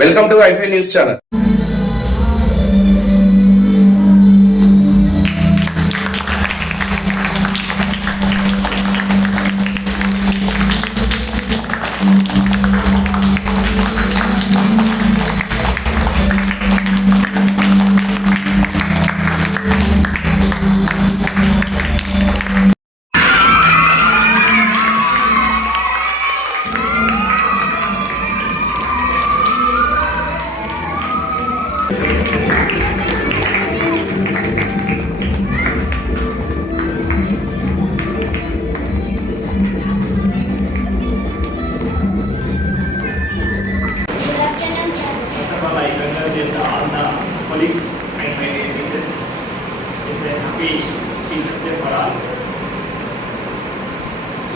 Welcome to ఐఫై news channel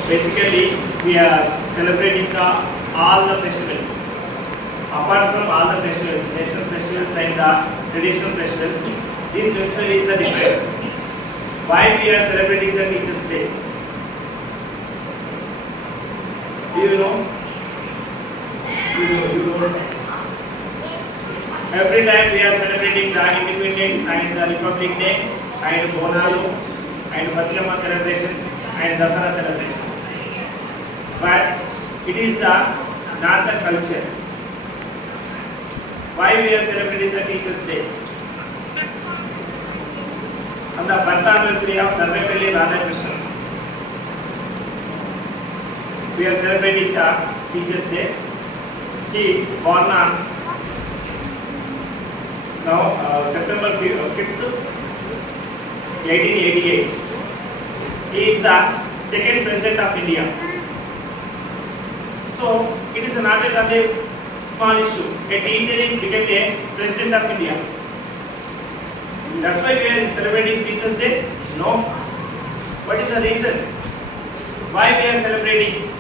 Basically, we are celebrating the, all the festivals. Apart from all the festivals, national festivals and the traditional festivals, this festival is the different. Why we are celebrating the Teachers Day? Do you know? You know, you know. Every time we are celebrating the Independence and the Republic Day and Bonalu and Batlama celebrations and Dasara celebrations. But it is the not culture. Why we are celebrating the Teachers Day? On the birth anniversary of Sarvepalli Radhakrishnan. We are celebrating the Teachers Day. He born on now uh, September 5th, 1888. He is the second president of India. So it is not a small issue. A teacher is become a president of India. That's why we are celebrating Teachers Day? No. What is the reason? Why we are celebrating?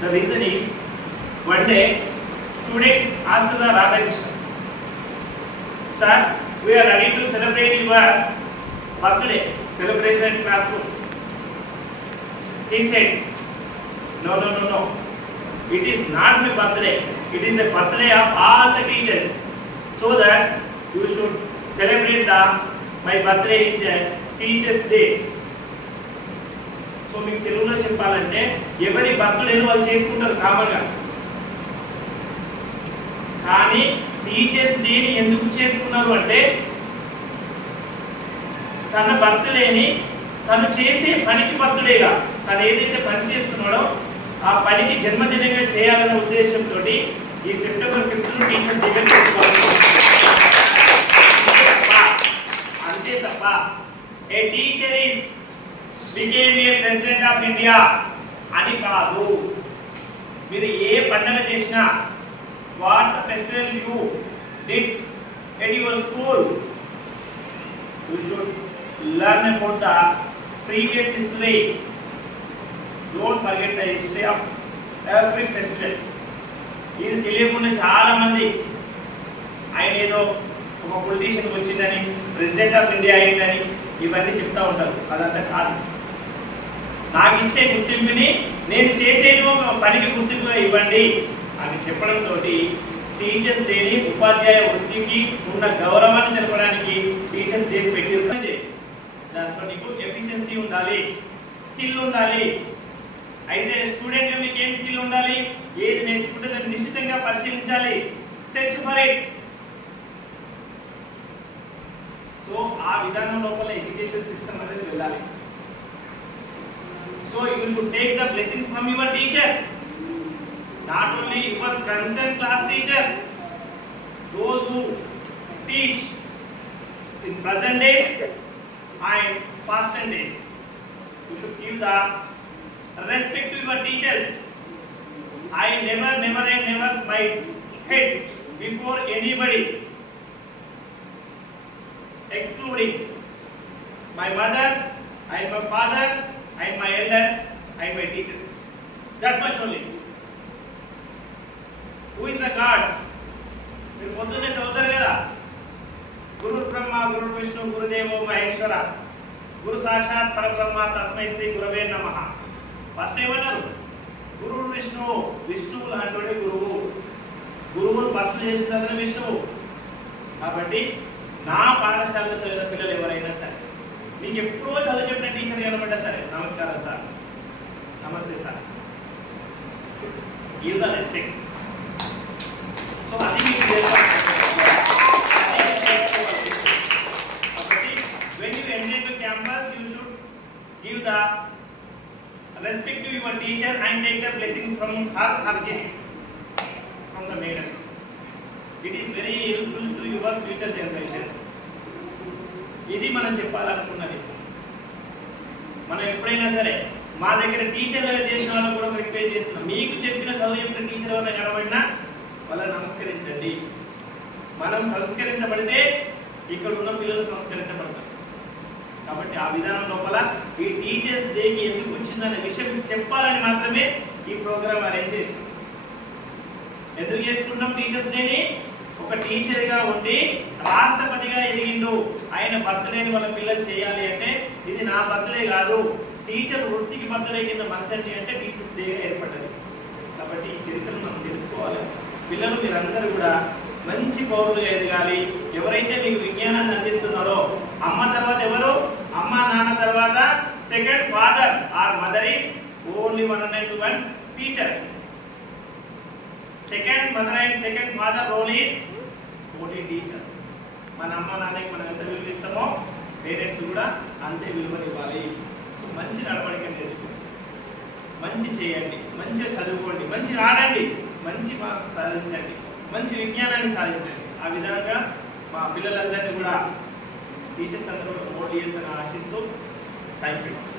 The reason is one day students asked the Radhakrishnan, Sir, we are ready to celebrate your birthday celebration classroom. He said, No, no, no, no. It is not my birthday. It is the birthday of all the teachers. So that you should celebrate the my birthday is a teachers day. So మీకు తెలుగులో చెప్పాలంటే ఎవరి birthday వాళ్ళు చేసుకుంటారు కామన్గా కానీ teachers డేని ఎందుకు చేసుకున్నారు అంటే తన బర్త్డేని తను చేసే పనికి బర్త్డేగా తను ఏదైతే పని చేస్తున్నాడో ఆ పనికి జన్మదినంగా చేయాలనే ఉద్దేశంతో ఈ సెప్టెంబర్ ఫిఫ్త్ టీచర్ అంతే తప్ప a teacher is became a president of India అని కాదు మీరు ఏ పండుగ చేసినా what president you did at your school you should learn about the previous history don't forget the history of every festival ఇది తెలియకుండా చాలా మంది ఆయన ఏదో ఒక పొలిటీషియన్ వచ్చిందని ప్రెసిడెంట్ ఆఫ్ ఇండియా అయిందని ఇవన్నీ చెప్తా ఉంటారు. అదంతా కాదు. నాకు ఇచ్చే గుర్తింపుని నేను చేసే ఒక పనికి గుర్తింపుగా ఇవ్వండి అని చెప్పడంతో టీచర్స్ డేని ఉపాధ్యాయ వృత్తికి ఉన్న గౌరవాన్ని తెలపడానికి టీచర్స్ డే పెట్టి దాంట్లో నీకు ఎఫిషియన్సీ ఉండాలి స్కిల్ ఉండాలి అయితే స్టూడెంట్ మీకు ఏం స్కిల్ ఉండాలి? ఏది నేర్చుకుంటే దాన్ని నిశ్చితంగా పరిశీలించాలి. సెర్చ్ ఫర్ ఇట్ సో ఆ విధానం లోపల ఎడ్యుకేషన్ సిస్టమ్ అనేది వెళ్ళాలి. So you should take the blessing from your teacher not only your concern class teacher those who teach in present days and past days you should give the respect to your teachers. I never, never, and never my head before anybody, excluding my mother and my father and my elders and my teachers. That much only. Who is the gods మీరు పొద్దున్నే చదువుతారు కదా గురు బ్రహ్మ గురు విష్ణు గురుదేవో మహేశ్వర గురు సాక్షాత్ పరబ్రహ్మ తస్మై శ్రీ గురవే నమ first ఏమన్నారు? గురువుడు విష్ణు విష్ణువు లాంటి గురువు. గురువును భర్త చేసిన విష్ణువు. కాబట్టి నా పాఠశాలలో చదివిన పిల్లలు ఎవరైనా సరే మీకు ఎప్పుడో చదువు చెప్పిన టీచర్ కనబడ్డా సరే నమస్కారం సార్. నమస్తే sir. Give the respect so అది మీకు ద కాబట్టి respect to your teacher and take the blessing from her or his, from the maiden. It is very useful to your future generation. ఇది మనం చెప్పాలనుకున్నది. మనం ఎప్పుడైనా సరే మా దగ్గర టీచర్ చేసిన వాళ్ళు కూడా రిక్వెస్ట్ చేస్తున్నాం. మీకు చెప్పిన చదువు చెప్పిన టీచర్ ఎవరైనా కనబడినా వాళ్ళని నమస్కరించండి. మనం సంస్కరించబడితే ఇక్కడ ఉన్న పిల్లలు సంస్కరించబడతారు. కాబట్టి ఆ విధానం లోపల ఈ టీచర్స్ డేకి ఎందుకు వచ్చిందనే విషయం చెప్పాలని మాత్రమే ఈ ప్రోగ్రామ్ అరేంజ్ చేసింది ఎందుకు చేసుకుంటాం టీచర్స్ డేని ఒక టీచర్గా ఉండి రాష్ట్రపతిగా ఎదిగిండు. ఆయన బర్త్డేని మన పిల్లలు చేయాలి అంటే ఇది నా బర్త్డే కాదు. టీచర్ వృత్తికి బర్త్డే కింద మంచండి అంటే టీచర్స్ డేగా ఏర్పడ్డది. కాబట్టి ఈ చరిత్రను మనం తెలుసుకోవాలి. పిల్లలు మీరందరూ కూడా మంచి పౌరులుగా ఎదగాలి. ఎవరైతే మీకు విజ్ఞానాన్ని అందిస్తున్నారో అమ్మ తర్వాత ఎవరు అమ్మ నాన్న తర్వాత second father or mother is only one and one teacher second mother and second father role is only teacher మన అమ్మ నాన్నకి మనం ఎంత విలువ ఇస్తామో పేరెంట్స్ కూడా అంతే విలువనివ్వాలి సో మంచి నడవడిక నేర్చుకోండి. మంచి చేయండి. మంచిగా చదువుకోండి. మంచిగా ఆడండి. మంచి మార్క్స్ సాధించండి. మంచి విజ్ఞానాన్ని సాధించండి. ఆ విధంగా మా పిల్లలందరినీ కూడా టీచర్స్ అందరూ మోటివేషన్ ఆశిస్తూ థ్యాంక్ యూ